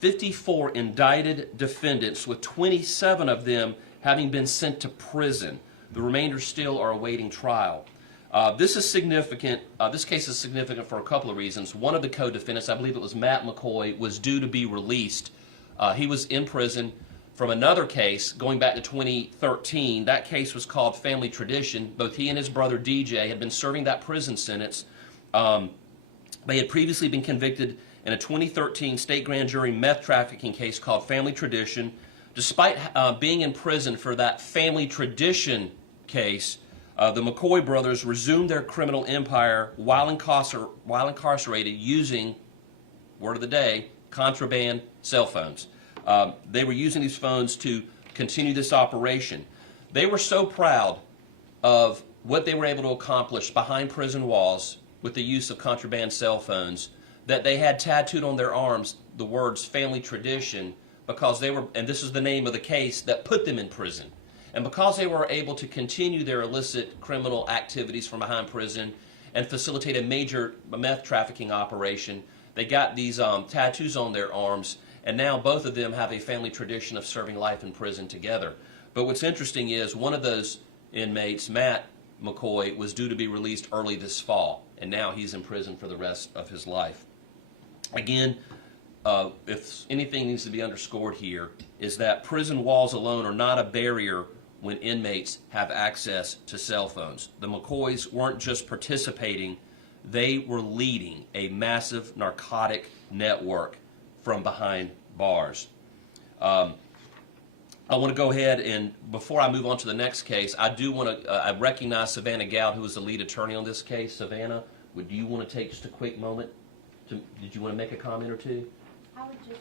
54 indicted defendants, with 27 of them having been sent to prison. The remainder still are awaiting trial. This is significant. This case is significant for a couple of reasons. One of the co-defendants, I believe it was Matt McCoy, was due to be released. He was in prison from another case going back to 2013. That case was called Family Tradition. Both he and his brother DJ had been serving that prison sentence. They had previously been convicted in a 2013 state grand jury meth trafficking case called Family Tradition. Despite being in prison for that Family Tradition case, the McCoy brothers resumed their criminal empire while incarcerated using, word of the day, contraband cell phones. They were using these phones to continue this operation. They were so proud of what they were able to accomplish behind prison walls with the use of contraband cell phones that they had tattooed on their arms the words Family Tradition, because they were, and this is the name of the case that put them in prison. And because they were able to continue their illicit criminal activities from behind prison and facilitate a major meth trafficking operation, they got these tattoos on their arms, and now both of them have a family tradition of serving life in prison together. But what's interesting is one of those inmates, Matt McCoy, was due to be released early this fall, and now he's in prison for the rest of his life. Again, if anything needs to be underscored here, is that prison walls alone are not a barrier when inmates have access to cell phones. The McCoys weren't just participating, they were leading a massive narcotic network from behind bars. I want to go ahead and, before I move on to the next case, I do want to, I recognize Savannah Goud, who is the lead attorney on this case. Savannah, do you want to take just a quick moment? Did you want to make a comment or two? I would just...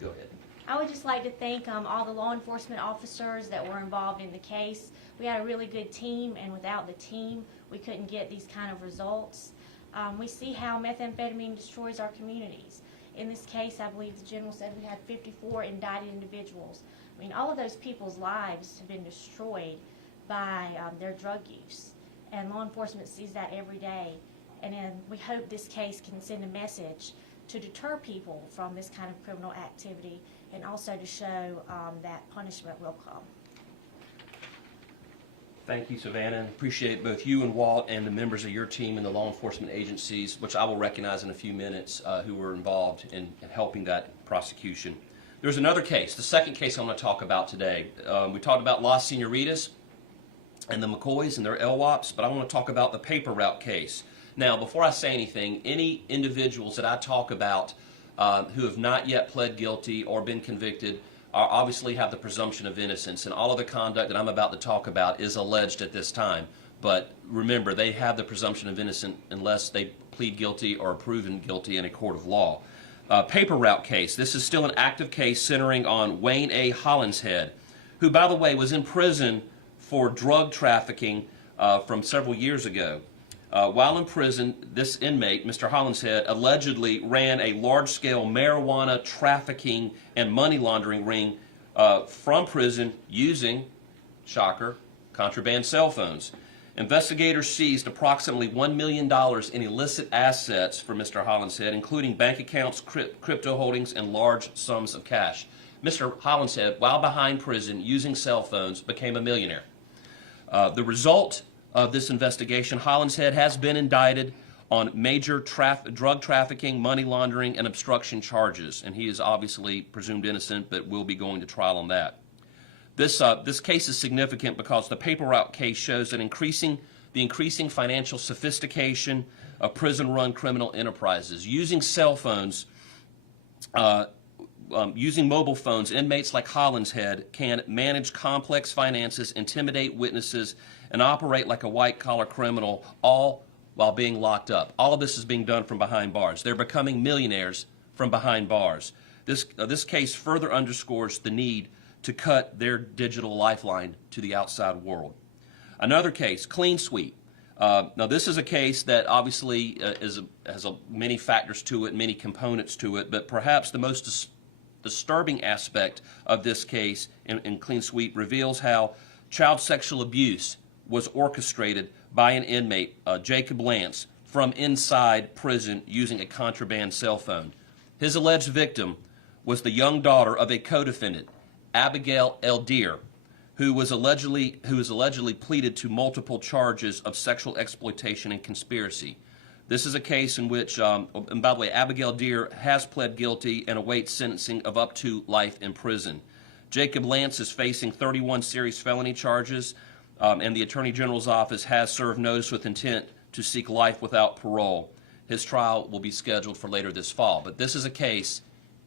Go ahead. I would just like to thank all the law enforcement officers that were involved in the case. We had a really good team, and without the team, we couldn't get these kind of results. We see how methamphetamine destroys our communities. In this case, I believe the general said we had 54 indicted individuals. I mean, all of those people's lives have been destroyed by their drug use, and law enforcement sees that every day. And we hope this case can send a message to deter people from this kind of criminal activity, and also to show that punishment will come. Thank you, Savannah. Appreciate both you and Walt and the members of your team and the law enforcement agencies, which I will recognize in a few minutes, who were involved in helping that prosecution. There's another case, the second case I'm going to talk about today. We talked about Las Senoritas and the McCoys and their LWOPs, but I want to talk about the paper route case. Now, before I say anything, any individuals that I talk about who have not yet pled guilty or been convicted obviously have the presumption of innocence, and all of the conduct that I'm about to talk about is alleged at this time. But remember, they have the presumption of innocence unless they plead guilty or are proven guilty in a court of law. Paper route case. This is still an active case centering on Wayne A. Hollinshead, who, by the way, was in prison for drug trafficking from several years ago. While in prison, this inmate, Mr. Hollinshead, allegedly ran a large-scale marijuana trafficking and money laundering ring from prison using, shocker, contraband cell phones. Investigators seized approximately $1 million in illicit assets for Mr. Hollinshead, including bank accounts, crypto holdings, and large sums of cash. Mr. Hollinshead, while behind prison using cell phones, became a millionaire. The result of this investigation, Hollinshead has been indicted on major drug trafficking, money laundering, and obstruction charges, and he is obviously presumed innocent, but will be going to trial on that. This case is significant because the paper route case shows that the increasing financial sophistication of prison-run criminal enterprises. Using cell phones, using mobile phones, inmates like Hollinshead can manage complex finances, intimidate witnesses, and operate like a white-collar criminal, all while being locked up. All of this is being done from behind bars. They're becoming millionaires from behind bars. This case further underscores the need to cut their digital lifeline to the outside world. Another case, Clean Sweep. Now, this is a case that obviously has many factors to it, many components to it, but perhaps the most disturbing aspect of this case in Clean Sweep reveals how child sexual abuse was orchestrated by an inmate, Jacob Lance, from inside prison using a contraband cell phone. His alleged victim was the young daughter of a co-defendant, Abigail Eldir, who was allegedly pleaded to multiple charges of sexual exploitation and conspiracy. This is a case in which, and by the way, Abigail Deere has pled guilty and awaits sentencing of up to life in prison. Jacob Lance is facing 31 serious felony charges, and the Attorney General's office has served notice with intent to seek life without parole. His trial will be scheduled for later this fall. But this is a case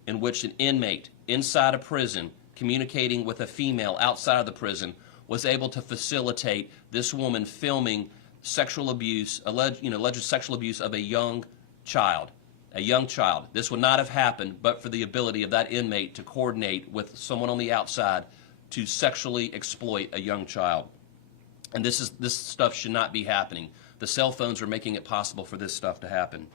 in which an inmate inside a prison communicating with a female outside of the prison was able to facilitate this woman filming sexual abuse, alleged sexual abuse of a young child. A young child. This would not have happened but for the ability of that inmate to coordinate with someone on the outside to sexually exploit a young child. And this stuff should not be happening. The cell phones are making it possible for this stuff to happen.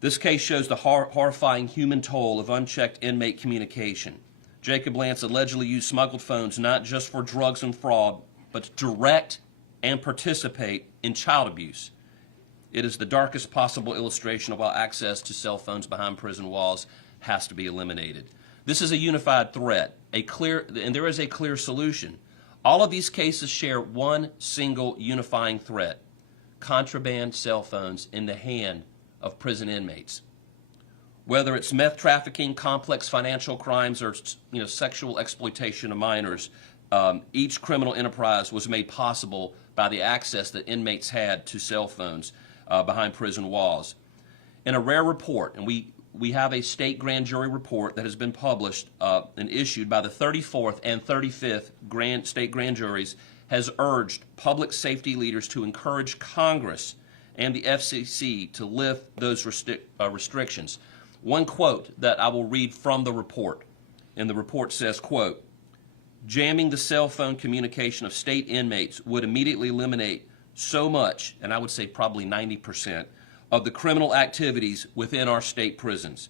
This case shows the horrifying human toll of unchecked inmate communication. Jacob Lance allegedly used smuggled phones not just for drugs and fraud, but to direct and participate in child abuse. It is the darkest possible illustration of why access to cell phones behind prison walls has to be eliminated. This is a unified threat, and there is a clear solution. All of these cases share one single unifying threat: contraband cell phones in the hand of prison inmates. Whether it's meth trafficking, complex financial crimes, or sexual exploitation of minors, each criminal enterprise was made possible by the access that inmates had to cell phones behind prison walls. In a rare report, and we have a state grand jury report that has been published and issued by the 34th and 35th state grand juries, has urged public safety leaders to encourage Congress and the FCC to lift those restrictions. One quote that I will read from the report, and the report says, quote, "Jamming the cell phone communication of state inmates would immediately eliminate so much," and I would say probably 90%, "of the criminal activities within our state prisons.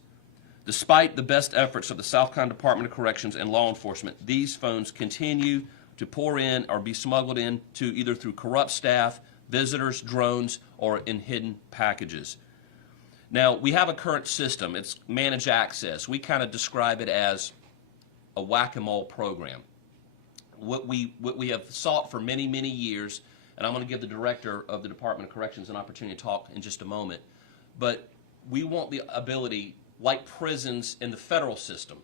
Despite the best efforts of the South Carolina Department of Corrections and law enforcement, these phones continue to pour in or be smuggled in to either through corrupt staff, visitors, drones, or in hidden packages." Now, we have a current system. It's managed access. We kind of describe it as a whack-a-mole program. What we have sought for many, many years, and I'm going to give the director of the Department of Corrections an opportunity to talk in just a moment, but we want the ability, like prisons in the federal system,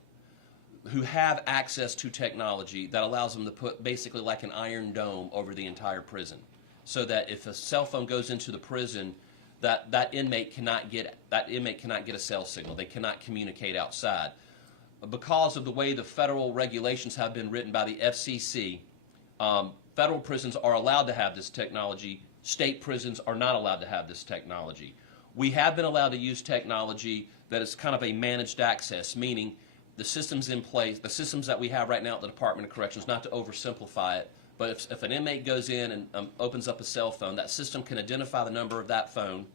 who have access to technology that allows them to put basically like an iron dome over the entire prison, so that if a cell phone goes into the prison, that inmate cannot get a cell signal. They cannot communicate outside. Because of the way the federal regulations have been written by the FCC, federal prisons are allowed to have this technology. State prisons are not allowed to have this technology. We have been allowed to use technology that is kind of a managed access, meaning the systems in place, the systems that we have right now at the Department of Corrections, not to oversimplify it, but if an inmate goes in and opens up a cell phone, that system can identify the number of that phone,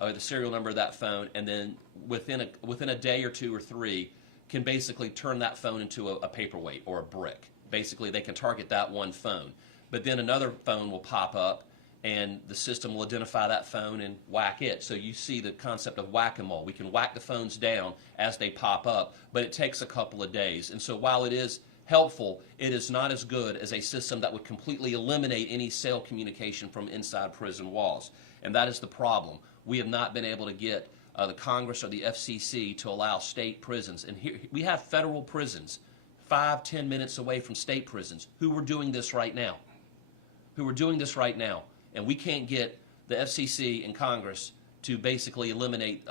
or the serial number of that phone, and then within a day or two or three, can basically turn that phone into a paperweight or a brick. Basically, they can target that one phone. But then another phone will pop up, and the system will identify that phone and whack it. So you see the concept of whack-a-mole. We can whack the phones down as they pop up, but it takes a couple of days. And so while it is helpful, it is not as good as a system that would completely eliminate any cell communication from inside prison walls. And that is the problem. We have not been able to get the Congress or the FCC to allow state prisons. And here we have federal prisons 5-10 minutes away from state prisons who are doing this right now. And we can't get the FCC and Congress to basically eliminate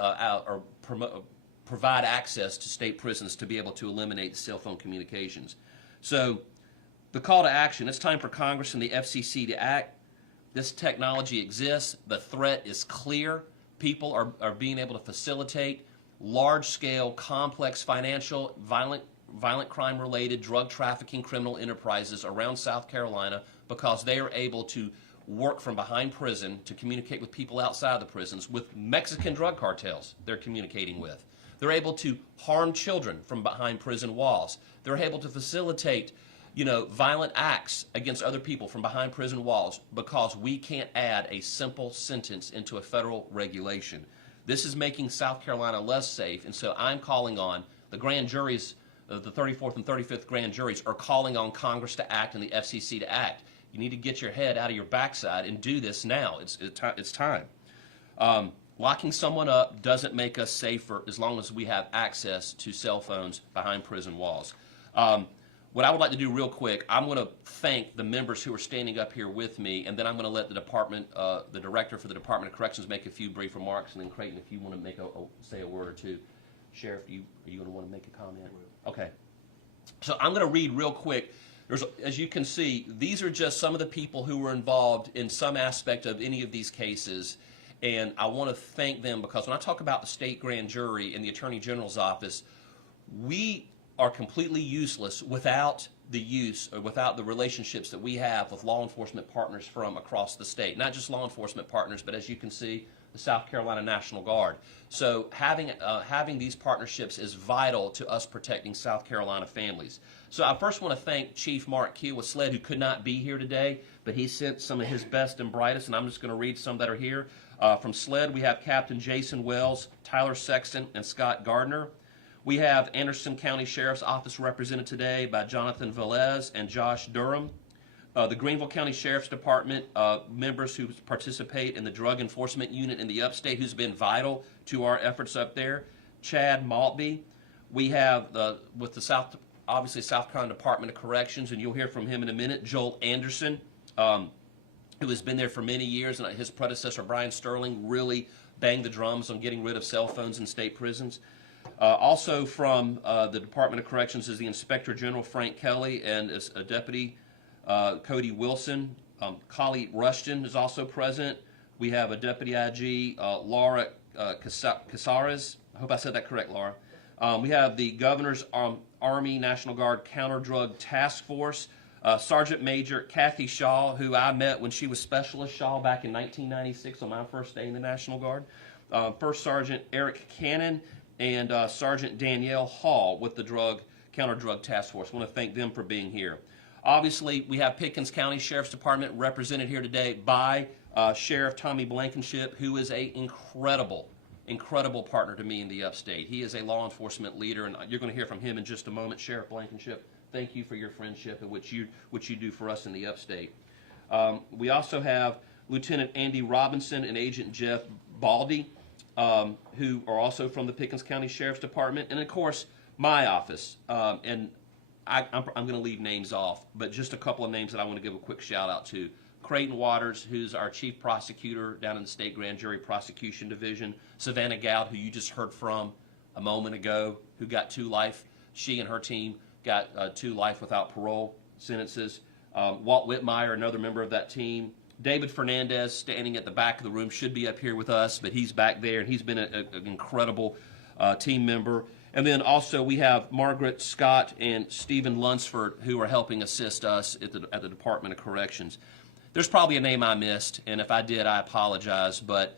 provide access to state prisons to be able to eliminate cell phone communications. So the call to action, it's time for Congress and the FCC to act. This technology exists. The threat is clear. People are being able to facilitate large-scale, complex financial, violent crime-related, drug trafficking criminal enterprises around South Carolina because they are able to work from behind prison to communicate with people outside the prisons, with Mexican drug cartels they're communicating with. They're able to harm children from behind prison walls. They're able to facilitate, violent acts against other people from behind prison walls because we can't add a simple sentence into a federal regulation. This is making South Carolina less safe, and so I'm calling on the grand juries, the 34th and 35th grand juries are calling on Congress to act and the FCC to act. You need to get your head out of your backside and do this now. It's time. Locking someone up doesn't make us safer as long as we have access to cell phones behind prison walls. What I would like to do real quick, I'm going to thank the members who are standing up here with me, and then I'm going to let the director for the Department of Corrections make a few brief remarks, and then Creighton, if you want to say a word or two. Sheriff, are you going to want to make a comment? Okay. So I'm going to read real quick. As you can see, these are just some of the people who were involved in some aspect of any of these cases, and I want to thank them because when I talk about the state grand jury and the Attorney General's office, we are completely useless without the relationships that we have with law enforcement partners from across the state. Not just law enforcement partners, but as you can see, the South Carolina National Guard. So having these partnerships is vital to us protecting South Carolina families. So I first want to thank Chief Mark Keel with SLED, who could not be here today, but he sent some of his best and brightest, and I'm just going to read some that are here. From SLED, we have Captain Jason Wells, Tyler Sexton, and Scott Gardner. We have Anderson County Sheriff's Office represented today by Jonathan Velez and Josh Durham. The Greenville County Sheriff's Department members who participate in the Drug Enforcement Unit in the upstate, who's been vital to our efforts up there, Chad Maltby. We have, with the South Carolina Department of Corrections, and you'll hear from him in a minute, Joel Anderson, who has been there for many years, and his predecessor, Brian Sterling, really banged the drums on getting rid of cell phones in state prisons. Also from the Department of Corrections is the Inspector General, Frank Kelly, and as a Deputy Cody Wilson. Collie Rushton is also present. We have a Deputy IG, Laura Casares. I hope I said that correct, Laura. We have the Governor's Army National Guard Counter-Drug Task Force, Sergeant Major Kathy Shaw, who I met when she was Specialist Shaw back in 1996 on my first day in the National Guard. First Sergeant Eric Cannon, and Sergeant Danielle Hall with the Counter-Drug Task Force. I want to thank them for being here. Obviously, we have Pickens County Sheriff's Department represented here today by Sheriff Tommy Blankenship, who is an incredible partner to me in the upstate. He is a law enforcement leader, and you're going to hear from him in just a moment. Sheriff Blankenship, thank you for your friendship and what you do for us in the upstate. We also have Lieutenant Andy Robinson and Agent Jeff Baldy, who are also from the Pickens County Sheriff's Department, and of course my office. And I'm going to leave names off, but just a couple of names that I want to give a quick shout out to. Creighton Waters, who's our chief prosecutor down in the State Grand Jury Prosecution Division. Savannah Goud, who you just heard from a moment ago, who got 2 life. She and her team got 2 life without parole sentences. Walt Whitmire, another member of that team. David Fernandez, standing at the back of the room, should be up here with us, but he's back there, and he's been an incredible team member. And then also we have Margaret Scott and Stephen Lunsford, who are helping assist us at the Department of Corrections. There's probably a name I missed, and if I did, I apologize, but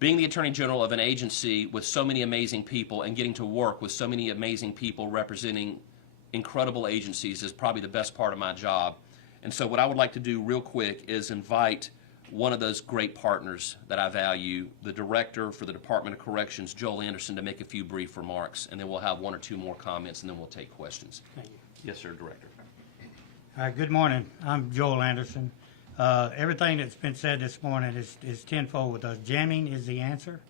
being the Attorney General of an agency with so many amazing people and getting to work with so many amazing people representing incredible agencies is probably the best part of my job. And so what I would like to do real quick is invite one of those great partners that I value, the Director for the Department of Corrections, Joel Anderson, to make a few brief remarks, and then we'll have 1 or 2 more comments, and then we'll take questions. Thank you. Yes, sir, Director. Good morning. I'm Joel Anderson. Everything that's been said this morning is tenfold with us. Jamming is the answer.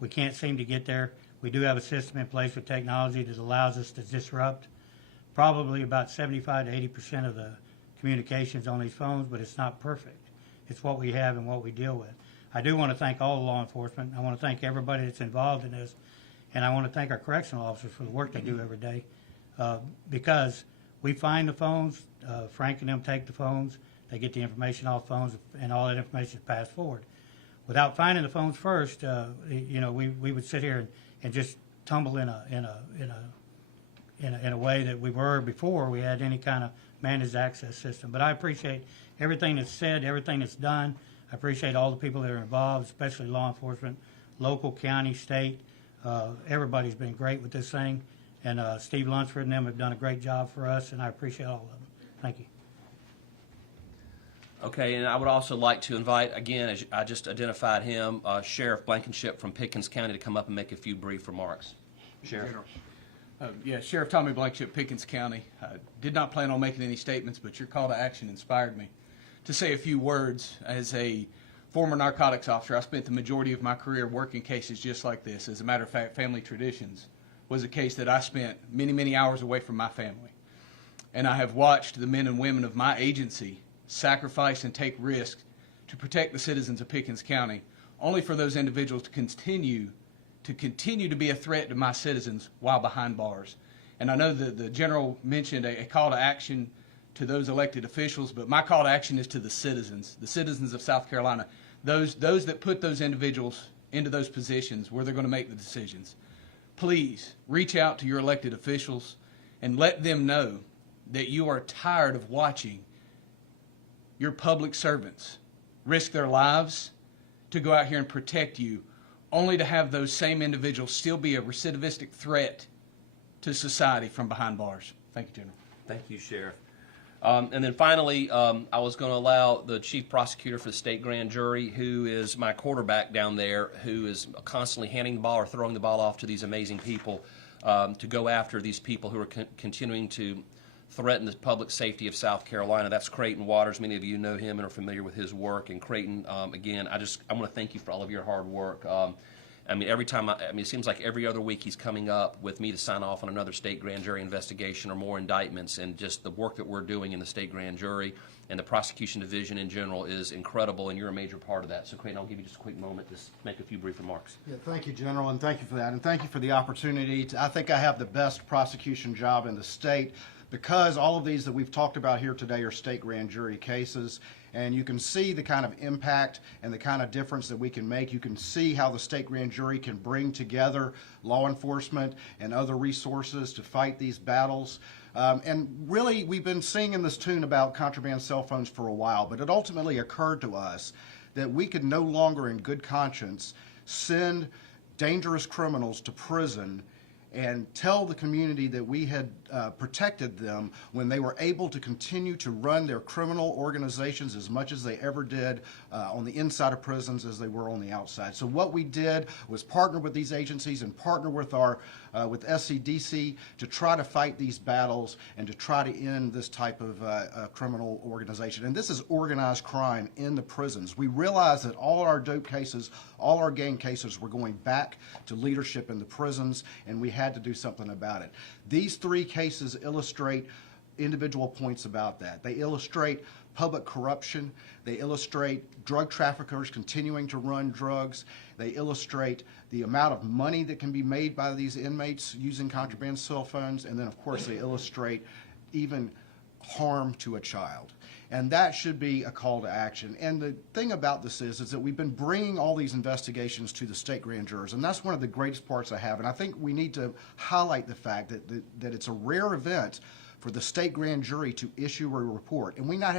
We can't seem to get there. We do have a system in place with technology that allows us to disrupt probably about 75 to 80% of the communications on these phones, but it's not perfect. It's what we have and what we deal with. I do want to thank all the law enforcement. I want to thank everybody that's involved in this, and I want to thank our correctional officers for the work they do every day, because we find the phones, Frank and them take the phones, they get the information off phones, and all that information is passed forward. Without finding the phones first, we would sit here and just tumble in a way that we were before we had any kind of managed access system. But I appreciate everything that's said, everything that's done. I appreciate all the people that are involved, especially law enforcement, local, county, state. Everybody's been great with this thing, and Steve Lunsford and them have done a great job for us, and I appreciate all of them. Thank you. Okay, and I would also like to invite, again, as I just identified him, Sheriff Blankenship from Pickens County to come up and make a few brief remarks. Sheriff. General. Yeah, Sheriff Tommy Blankenship, Pickens County. Did not plan on making any statements, but your call to action inspired me to say a few words. As a former narcotics officer, I spent the majority of my career working cases just like this. As a matter of fact, Family Traditions was a case that I spent many, many hours away from my family. And I have watched the men and women of my agency sacrifice and take risks to protect the citizens of Pickens County, only for those individuals to continue to be a threat to my citizens while behind bars. And I know that the General mentioned a call to action to those elected officials, but my call to action is to the citizens of South Carolina, those that put those individuals into those positions where they're going to make the decisions. Please reach out to your elected officials and let them know that you are tired of watching your public servants risk their lives to go out here and protect you, only to have those same individuals still be a recidivistic threat to society from behind bars. Thank you, General. Thank you, Sheriff. And then finally, I was going to allow the chief prosecutor for the state grand jury, who is my quarterback down there, who is constantly handing the ball or throwing the ball off to these amazing people, to go after these people who are continuing to threaten the public safety of South Carolina. That's Creighton Waters. Many of you know him and are familiar with his work. And Creighton, again, I want to thank you for all of your hard work. I mean, it seems like every other week he's coming up with me to sign off on another state grand jury investigation or more indictments, and just the work that we're doing in the state grand jury and the prosecution division in general is incredible, and you're a major part of that. So, Creighton, I'll give you just a quick moment to make a few brief remarks. Yeah, thank you, General, and thank you for that, and thank you for the opportunity. I think I have the best prosecution job in the state, because all of these that we've talked about here today are state grand jury cases, and you can see the kind of impact and the kind of difference that we can make. You can see how the state grand jury can bring together law enforcement and other resources to fight these battles. And really, we've been singing this tune about contraband cell phones for a while, but it ultimately occurred to us that we could no longer in good conscience send dangerous criminals to prison and tell the community that we had protected them when they were able to continue to run their criminal organizations as much as they ever did on the inside of prisons as they were on the outside. So what we did was partner with these agencies and partner with with SCDC to try to fight these battles and to try to end this type of criminal organization. And this is organized crime in the prisons. We realized that all our dope cases, all our gang cases were going back to leadership in the prisons, and we had to do something about it. These three cases illustrate individual points about that. They illustrate public corruption. They illustrate drug traffickers continuing to run drugs. They illustrate the amount of money that can be made by these inmates using contraband cell phones. And then, of course, they illustrate even harm to a child. And that should be a call to action. And the thing about this is that we've been bringing all these investigations to the state grand jurors, and that's one of the greatest parts I have. And I think we need to highlight the fact that it's a rare event for the state grand jury to issue a report. And we not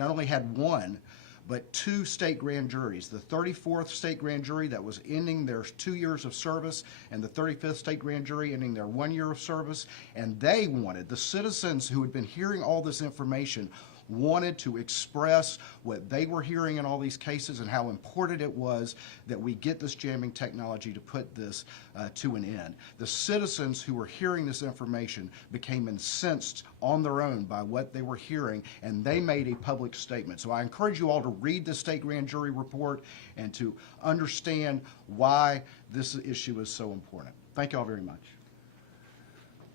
only had one, but two state grand juries, the 34th state grand jury that was ending their 2 years of service, and the 35th state grand jury ending their 1 year of service. And they wanted, the citizens who had been hearing all this information wanted to express what they were hearing in all these cases and how important it was that we get this jamming technology to put this to an end. The citizens who were hearing this information became incensed on their own by what they were hearing, and they made a public statement. So I encourage you all to read the state grand jury report and to understand why this issue is so important. Thank you all very much.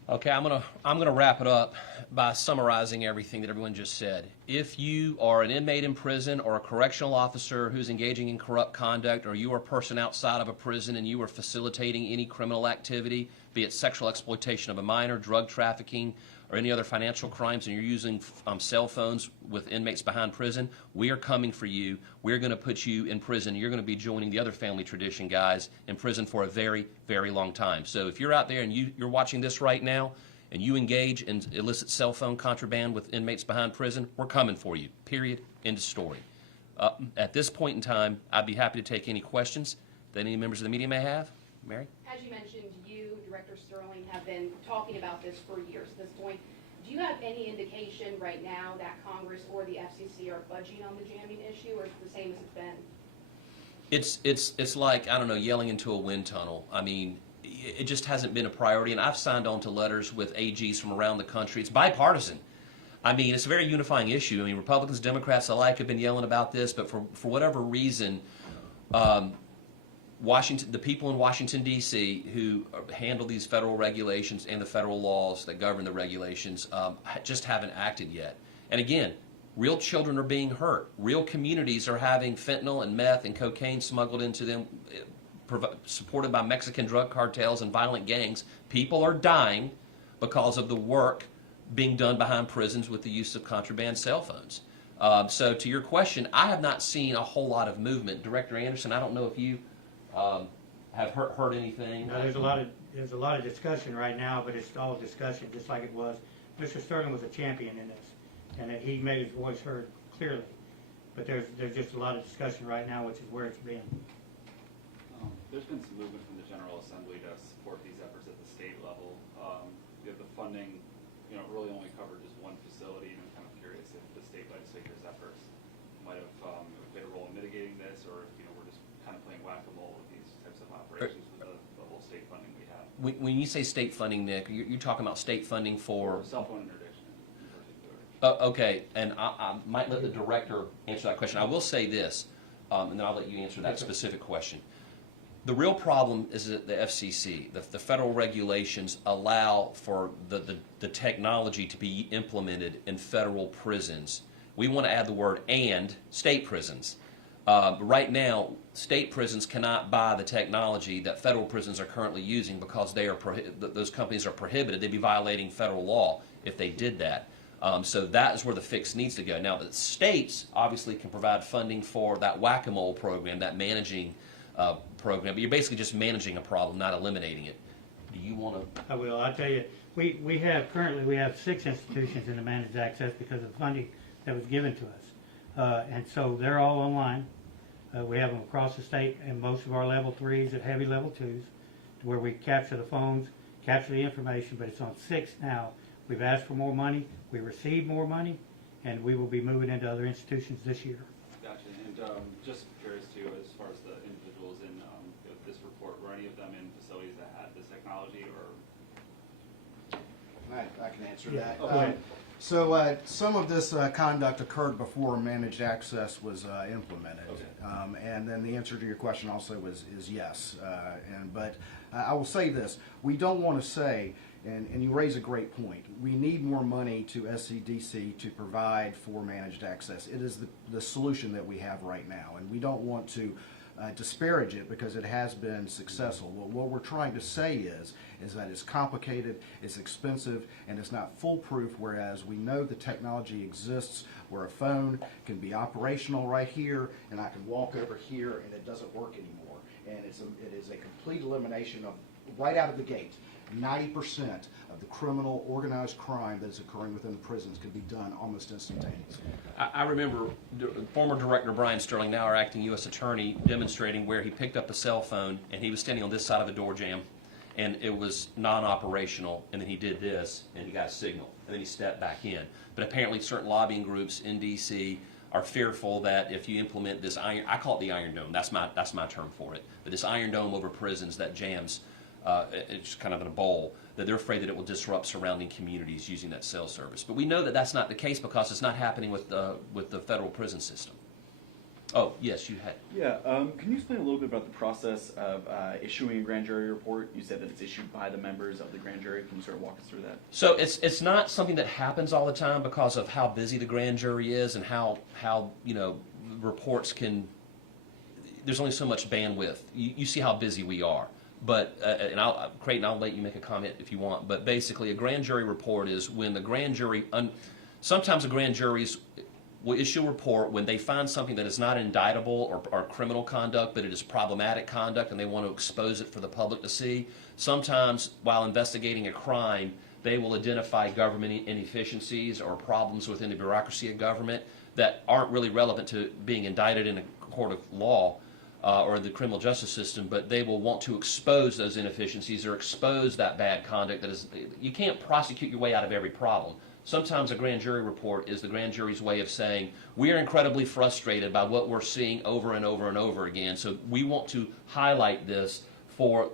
Okay, I'm gonna wrap it up by summarizing everything that everyone just said. If you are an inmate in prison or a correctional officer who's engaging in corrupt conduct, or you are a person outside of a prison and you are facilitating any criminal activity, be it sexual exploitation of a minor, drug trafficking, or any other financial crimes, and you're using cell phones with inmates behind prison, we are coming for you. We're going to put you in prison. You're going to be joining the other Family Tradition guys in prison for a very, very long time. So if you're out there and you're watching this right now and you engage in illicit cell phone contraband with inmates behind prison, we're coming for you. Period. End of story. At this point in time, I'd be happy to take any questions that any members of the media may have. Mary? As you mentioned, you, Director Sterling, have been talking about this for years at this point. Do you have any indication right now that Congress or the FCC are budging on the jamming issue, or is it the same as it's been? It's like, I don't know, yelling into a wind tunnel. I mean, it just hasn't been a priority, and I've signed on to letters with AGs from around the country. It's bipartisan. I mean, it's a very unifying issue. I mean, Republicans, Democrats alike have been yelling about this, but for whatever reason, the people in Washington, D.C., who handle these federal regulations and the federal laws that govern the regulations just haven't acted yet. And again, real children are being hurt. Real communities are having fentanyl and meth and cocaine smuggled into them, supported by Mexican drug cartels and violent gangs. People are dying because of the work being done behind prisons with the use of contraband cell phones. So to your question, I have not seen a whole lot of movement. Director Anderson, I don't know if you have heard anything. No, there's a lot of discussion right now, but it's all discussion, just like it was. Mr. Sterling was a champion in this, and he made his voice heard clearly. But there's just a lot of discussion right now, which is where it's been. There's been some movement from the General Assembly to support these efforts at the state level. The funding, really only covered just one facility, and I'm kind of curious if the state legislature's efforts might have played a role in mitigating this, or if we're just kind of playing whack-a-mole with these types of operations with the whole state funding we have. When you say state funding, Nick, you're talking about state funding for... Cell phone interdiction in particular. Okay, and I might let the director answer that question. I will say this, and then I'll let you answer that specific question. The real problem is that the FCC, the federal regulations, allow for the technology to be implemented in federal prisons. We want to add the word "and" state prisons. Right now, state prisons cannot buy the technology that federal prisons are currently using because those companies are prohibited. They'd be violating federal law if they did that. So that is where the fix needs to go. Now, the states obviously can provide funding for that whack-a-mole program, that managing program, but you're basically just managing a problem, not eliminating it. Do you want to? I will. I'll tell you, we have 6 institutions in the managed access because of the funding that was given to us. And so they're all online. We have them across the state, and most of our level 3s and heavy level 2s, where we capture the phones, capture the information, but it's on 6 now. We've asked for more money. We received more money, and we will be moving into other institutions this year. Gotcha. And just curious too, as far as the individuals in this report, were any of them in facilities that had this technology, or? I can answer Yeah. that. Go ahead. So some of this conduct occurred before managed access was implemented. Okay. And then the answer to your question also is yes. But I will say this, we don't want to say, and you raise a great point, we need more money to SCDC to provide for managed access. It is the solution that we have right now, and we don't want to disparage it because it has been successful. Well, what we're trying to say is that it's complicated, it's expensive, and it's not foolproof, whereas we know the technology exists where a phone can be operational right here, and I can walk over here and it doesn't work anymore. And it is a complete elimination of, right out of the gate, 90% of the criminal organized crime that is occurring within the prisons can be done almost instantaneously. I remember former Director Brian Sterling, now our acting U.S. Attorney, demonstrating where he picked up a cell phone and he was standing on this side of a door jamb and it was non-operational, and then he did this and he got a signal and then he stepped back in. But apparently certain lobbying groups in D.C. are fearful that if you implement this iron, I call it the Iron Dome, that's my term for it, but this Iron Dome over prisons that jams it's kind of in a bowl, that they're afraid that it will disrupt surrounding communities using that cell service. But we know that that's not the case because it's not happening with the federal prison system. Oh, yes, you had. Yeah, can you explain a little bit about the process of issuing a grand jury report? You said that it's issued by the members of the grand jury. Can you sort of walk us through that? So it's not something that happens all the time because of how busy the grand jury is and how reports can. There's only so much bandwidth. You see how busy we are. But, Creighton, I'll let you make a comment if you want, but basically a grand jury report is when the grand jury, sometimes the grand juries will issue a report when they find something that is not indictable or criminal conduct, but it is problematic conduct and they want to expose it for the public to see. Sometimes while investigating a crime, they will identify government inefficiencies or problems within the bureaucracy of government that aren't really relevant to being indicted in a court of law. or the criminal justice system, but they will want to expose those inefficiencies or expose that bad conduct that is, you can't prosecute your way out of every problem. Sometimes a grand jury report is the grand jury's way of saying, we are incredibly frustrated by what we're seeing over and over and over again, so we want to highlight this for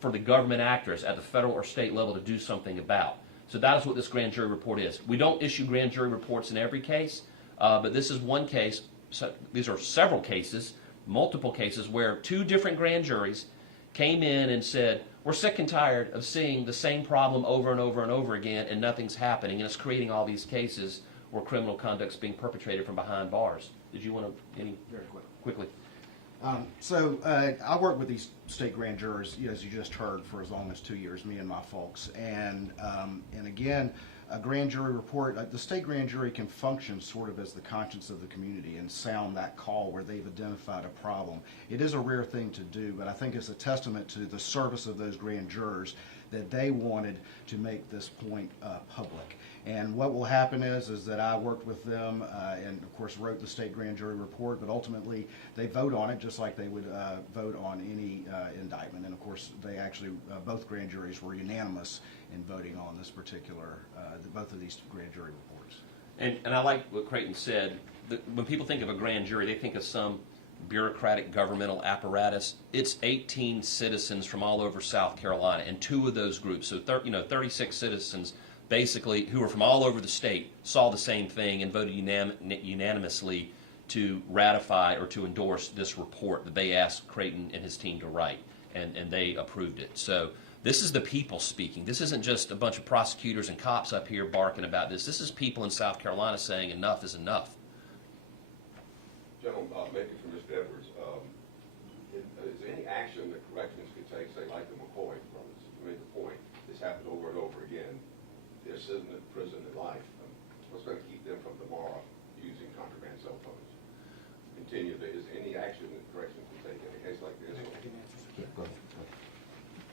the government actors at the federal or state level to do something about. So that is what this grand jury report is. We don't issue grand jury reports in every case, but this is one case. So these are several cases, multiple cases, where 2 different grand juries came in and said, we're sick and tired of seeing the same problem over and over and over again, and nothing's happening, and it's creating all these cases where criminal conduct's being perpetrated from behind bars. Did you want to, Very quickly? I worked with these state grand jurors, as you just heard, for as long as 2 years, me and my folks. And again, a grand jury report, the state grand jury can function sort of as the conscience of the community and sound that call where they've identified a problem. It is a rare thing to do, but I think it's a testament to the service of those grand jurors that they wanted to make this point public. And what will happen is that I worked with them and, of course, wrote the state grand jury report, but ultimately they vote on it just like they would vote on any indictment. And, of course, they actually, both grand juries were unanimous in voting on this particular, both of these grand jury reports. And I like what Creighton said. When people think of a grand jury, they think of some bureaucratic governmental apparatus. It's 18 citizens from all over South Carolina, and 2 of those groups, so 36 citizens, basically, who are from all over the state, saw the same thing and voted unanimously to ratify or to endorse this report that they asked Creighton and his team to write, and they approved it. So this is the people speaking. This isn't just a bunch of prosecutors and cops up here barking about this. This is people in South Carolina saying enough is enough. Gentleman, maybe for Mr. Edwards, is there any action that corrections could take, say like the McCoy brothers, who made the point, this happened over and over again, they're sitting in prison in life, what's going to keep them from tomorrow using contraband cell phones? Continue, is there any action that corrections can take in a case like this?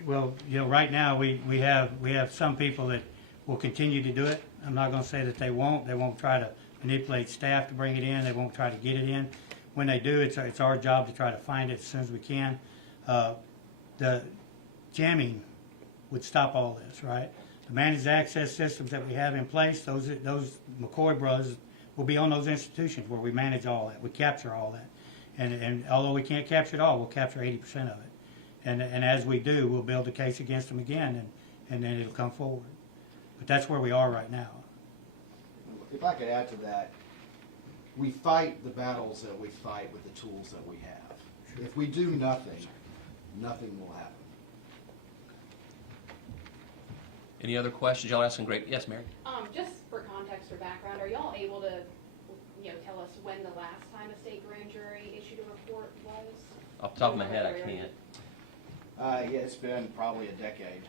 Well, right now, we have some people that will continue to do it. I'm not going to say that they won't. They won't try to manipulate staff to bring it in. They won't try to get it in. When they do, it's our job to try to find it as soon as we can. The jamming would stop all this, right? The managed access systems that we have in place, those McCoy brothers will be on those institutions where we manage all that. We capture all that. And although we can't capture it all, we'll capture 80% of it. And as we do, we'll build a case against them again, and then it'll come forward. But that's where we are right now. If I could add to that, we fight the battles that we fight with the tools that we have. If we do nothing, nothing will happen. Any other questions? Y'all asking great. Yes, Mary? Just for context or background, are y'all able to, tell us when the last time a state grand jury issued a report was? Off the top of my head, I can't. Yeah, it's been probably a decade,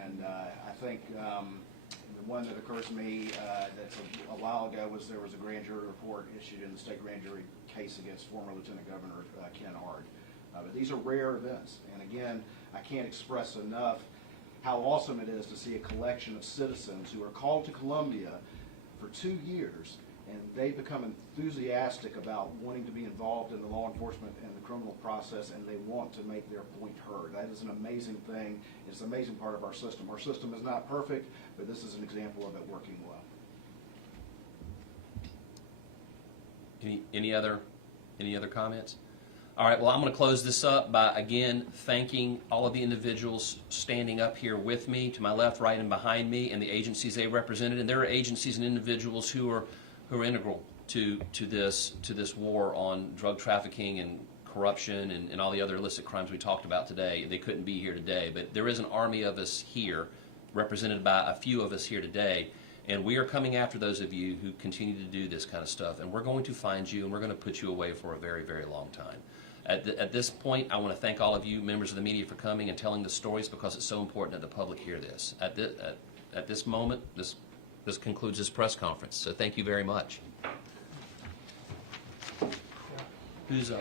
and I think the one that occurs to me that's a while ago was there was a grand jury report issued in the state grand jury case against former Lieutenant Governor Ken Ard. But these are rare events, and again, I can't express enough how awesome it is to see a collection of citizens who are called to Columbia for 2 years, and they become enthusiastic about wanting to be involved in the law enforcement and the criminal process, and they want to make their point heard. That is an amazing thing. It's an amazing part of our system. Our system is not perfect, but this is an example of it working well. Any other comments? All right, well, I'm going to close this up by, again, thanking all of the individuals standing up here with me, to my left, right, and behind me, and the agencies they represented. And there are agencies and individuals who are integral to this war on drug trafficking and corruption and all the other illicit crimes we talked about today. They couldn't be here today, but there is an army of us here, represented by a few of us here today, and we are coming after those of you who continue to do this kind of stuff, and we're going to find you, and we're going to put you away for a very, very long time. At this point, I want to thank all of you, members of the media, for coming and telling the stories, because it's so important that the public hear this. At this moment, this concludes this press conference, so thank you very much. Who's up?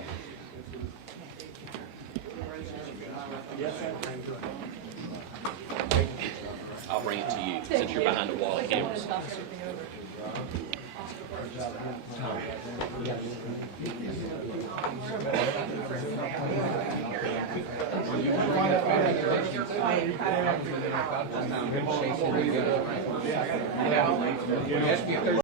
I'll bring it to you, since you're behind the wall of cameras. Tom. It has to be a